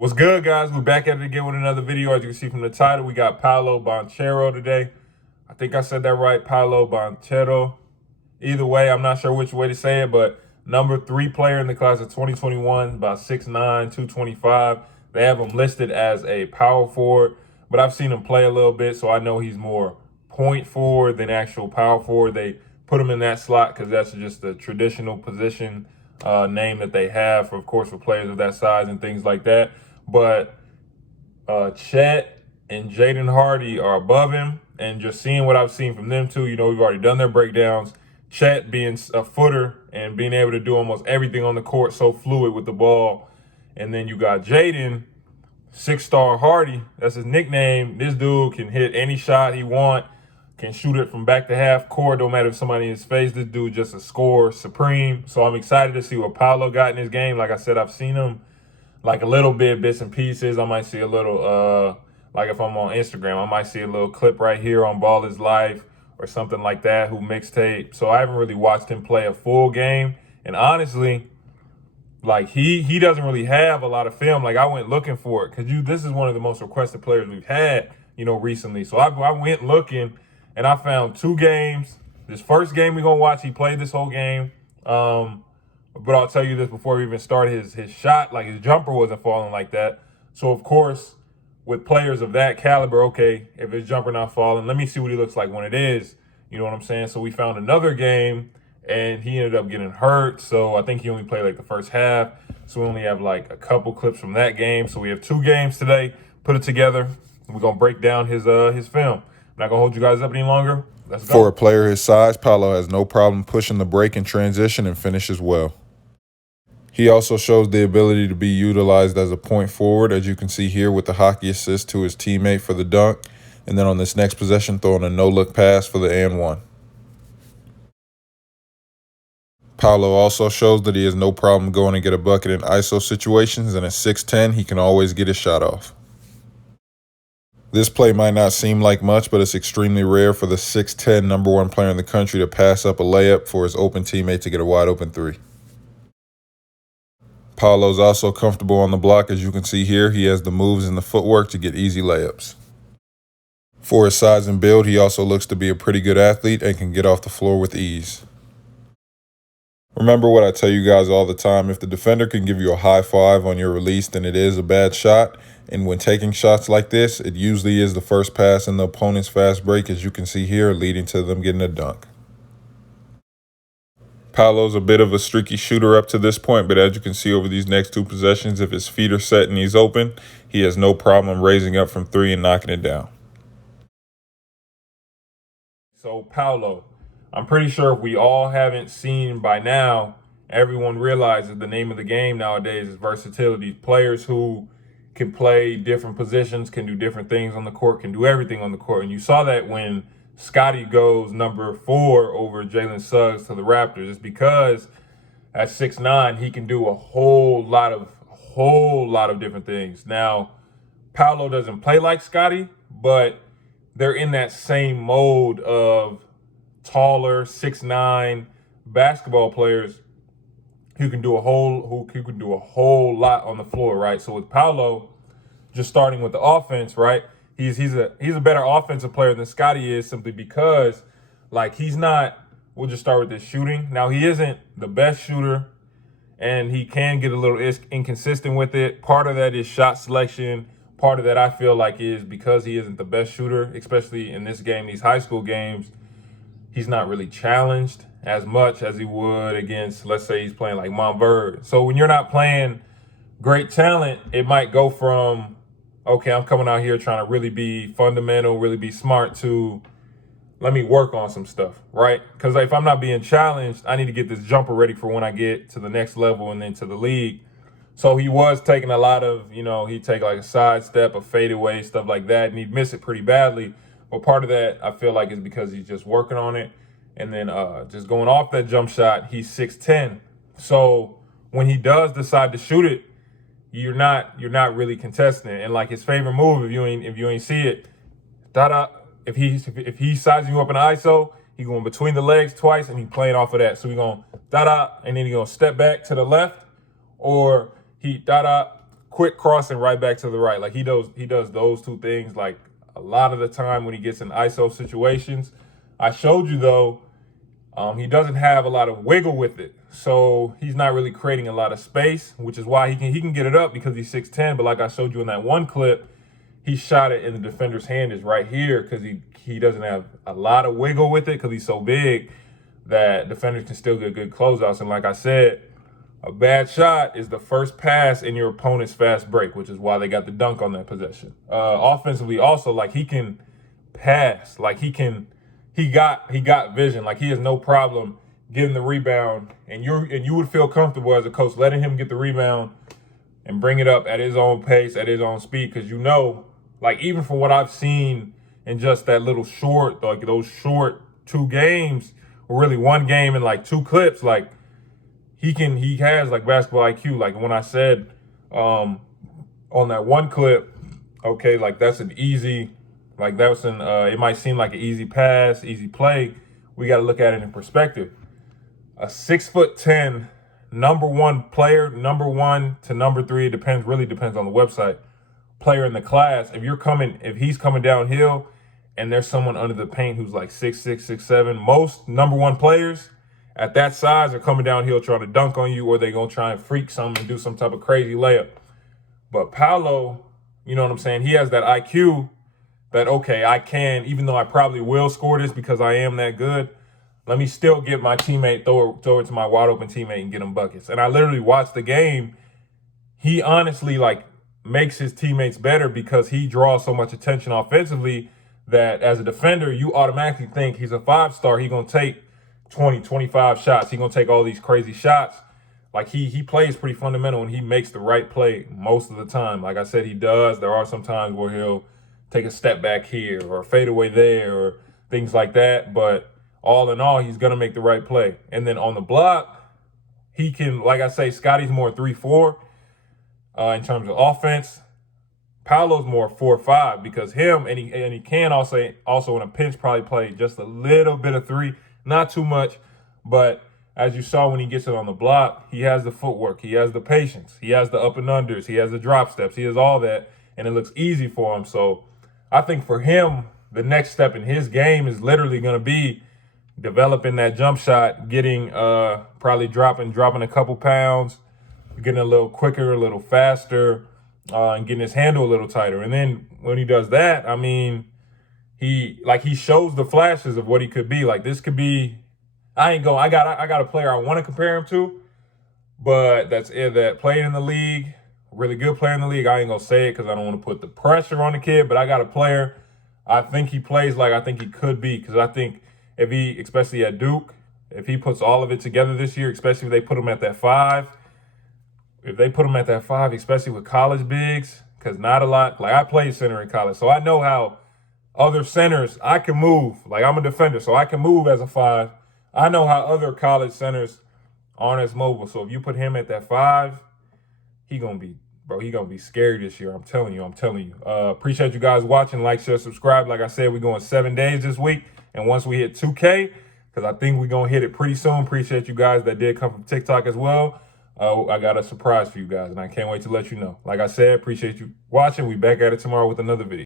What's good, guys? We're back at it again with another video. As you can see from the title, we got Paolo Banchero today. I think I said that right, Paolo Banchero. Either way, I'm not sure which way to say it, but number 3 player in the class of 2021, about 6'9", 225. They have him listed as a power forward, but I've seen him play a little bit, so I know he's more point forward than actual power forward. They put him in that slot because that's just the traditional position name that they have, of course, for players of that size and things like that. But Chet and Jaden Hardy are above him, and just seeing what I've seen from them two, we've already done their breakdowns. Chet being a footer and being able to do almost everything on the court, so fluid with the ball. And then you got Jaden, 6-star Hardy, that's his nickname. This dude can hit any shot he want, can shoot it from back to half court, don't matter if somebody in his face. This dude just a scorer supreme. So I'm excited to see what Paolo got in his game. Like I said, I've seen him like a little bit, bits and pieces. I might see a little, like if I'm on Instagram, I might see a little clip right here on Ball Is Life or something like that, who mixtape. So I haven't really watched him play a full game. And honestly, like he doesn't really have a lot of film. Like I went looking for it because this is one of the most requested players we've had, recently. So I went looking and I found 2 games. This first game we're gonna watch, he played this whole game. But I'll tell you this before we even start, his shot, like his jumper wasn't falling like that. So of course, with players of that caliber, okay, if his jumper not falling, let me see what he looks like when it is. You know what I'm saying? So we found another game and he ended up getting hurt. So I think he only played like the first half. So we only have like a couple clips from that game. So we have 2 games today, put it together. We're gonna break down his film. I'm not gonna hold you guys up any longer. Let's go. For a player his size, Paolo has no problem pushing the break in transition and finishes well. He also shows the ability to be utilized as a point forward, as you can see here with the hockey assist to his teammate for the dunk, and then on this next possession throwing a no-look pass for the and one. Paolo also shows that he has no problem going and get a bucket in ISO situations, and at 6'10", he can always get his shot off. This play might not seem like much, but it's extremely rare for the 6'10" number 1 player in the country to pass up a layup for his open teammate to get a wide open 3. Paolo's also comfortable on the block. As you can see here, he has the moves and the footwork to get easy layups. For his size and build, he also looks to be a pretty good athlete and can get off the floor with ease. Remember what I tell you guys all the time, if the defender can give you a high five on your release, then it is a bad shot. And when taking shots like this, it usually is the first pass in the opponent's fast break, as you can see here, leading to them getting a dunk. Paolo's a bit of a streaky shooter up to this point, but as you can see over these next 2 possessions, if his feet are set and he's open, he has no problem raising up from 3 and knocking it down. So Paolo, I'm pretty sure if we all haven't seen by now, everyone realizes the name of the game nowadays is versatility. Players who can play different positions, can do different things on the court, can do everything on the court. And you saw that when Scotty goes number 4 over Jalen Suggs to the Raptors. It's because at 6'9", he can do a whole lot of different things. Now, Paolo doesn't play like Scotty, but they're in that same mode of taller 6'9" basketball players who can do a whole lot on the floor, right? So with Paolo, just starting with the offense, right? He's a better offensive player than Scotty is, simply because, like, he's not. We'll just start with this shooting. Now, he isn't the best shooter, and he can get a little inconsistent with it. Part of that is shot selection. Part of that, I feel like, is because he isn't the best shooter, especially in this game, these high school games. He's not really challenged as much as he would against, let's say, he's playing like Montverde. So when you're not playing great talent, it might go from, okay, I'm coming out here trying to really be fundamental, really be smart, to let me work on some stuff, right? Because if I'm not being challenged, I need to get this jumper ready for when I get to the next level and then to the league. So he was taking a lot of, he'd take like a sidestep, a fadeaway, stuff like that, and he'd miss it pretty badly. But part of that, I feel like, is because he's just working on it. And then just going off that jump shot, he's 6'10". So when he does decide to shoot it, you're not really contesting it. And like his favorite move, if you ain't see it, if he's sizing you up in ISO, he going between the legs twice and he playing off of that. So we going and then he gonna step back to the left, or he quick crossing right back to the right. Like he does those two things like a lot of the time when he gets in ISO situations. I showed you though, he doesn't have a lot of wiggle with it, so he's not really creating a lot of space, which is why he can get it up because he's 6'10". But like I showed you in that one clip, he shot it and the defender's hand is right here because he doesn't have a lot of wiggle with it because he's so big that defenders can still get good closeouts. And like I said, a bad shot is the first pass in your opponent's fast break, which is why they got the dunk on that possession. Offensively, also, like he can pass, like he got vision, like he has no problem getting the rebound, and you would feel comfortable as a coach letting him get the rebound and bring it up at his own pace, at his own speed, because like even from what I've seen in just that little short, like those short 2 games, or really 1 game and like 2 clips, like he has like basketball IQ. Like when I said on that one clip, okay, like that's an easy, like that was it might seem like an easy pass, easy play. We got to look at it in perspective. A 6'10" number 1 player, number 1 to number 3, it really depends on the website, player in the class. If he's coming downhill and there's someone under the paint who's like 6'6", 6'7", most number 1 players at that size are coming downhill trying to dunk on you, or they're going to try and freak something and do some type of crazy layup. But Paolo, you know what I'm saying? He has that IQ that, okay, I can, even though I probably will score this because I am that good, let me still get my teammate, throw it to my wide open teammate and get him buckets. And I literally watched the game. He honestly like makes his teammates better because he draws so much attention offensively that as a defender, you automatically think he's a 5-star. He's going to take 20, 25 shots. He's going to take all these crazy shots. Like he plays pretty fundamental and he makes the right play most of the time. Like I said, he does. There are some times where he'll take a step back here or fade away there or things like that. But all in all, he's going to make the right play. And then on the block, he can, like I say, Scotty's more 3-4 in terms of offense. Paolo's more 4-5 because he can also in a pinch probably play just a little bit of 3, not too much, but as you saw when he gets it on the block, he has the footwork, he has the patience, he has the up and unders, he has the drop steps, he has all that, and it looks easy for him. So I think for him, the next step in his game is literally going to be developing that jump shot, getting probably dropping a couple pounds, getting a little quicker, a little faster, and getting his handle a little tighter. And then when he does that, I mean, he shows the flashes of what he could be. Like this could be, I got a player I want to compare him to, but that played in the league, really good player in the league. I ain't gonna say it because I don't want to put the pressure on the kid, but I got a player I think he plays like I think he could be, because I think if he, especially at Duke, if he puts all of it together this year, especially if they put him at that 5, especially with college bigs, because not a lot, like I played center in college, so I know how other centers, I can move. Like I'm a defender, so I can move as a 5. I know how other college centers aren't as mobile. So if you put him at that 5, he gonna be scary this year. I'm telling you. Appreciate you guys watching. Like, share, subscribe. Like I said, we're going 7 days this week. And once we hit 2K, because I think we're going to hit it pretty soon. Appreciate you guys that did come from TikTok as well. I got a surprise for you guys, and I can't wait to let you know. Like I said, appreciate you watching. We back at it tomorrow with another video.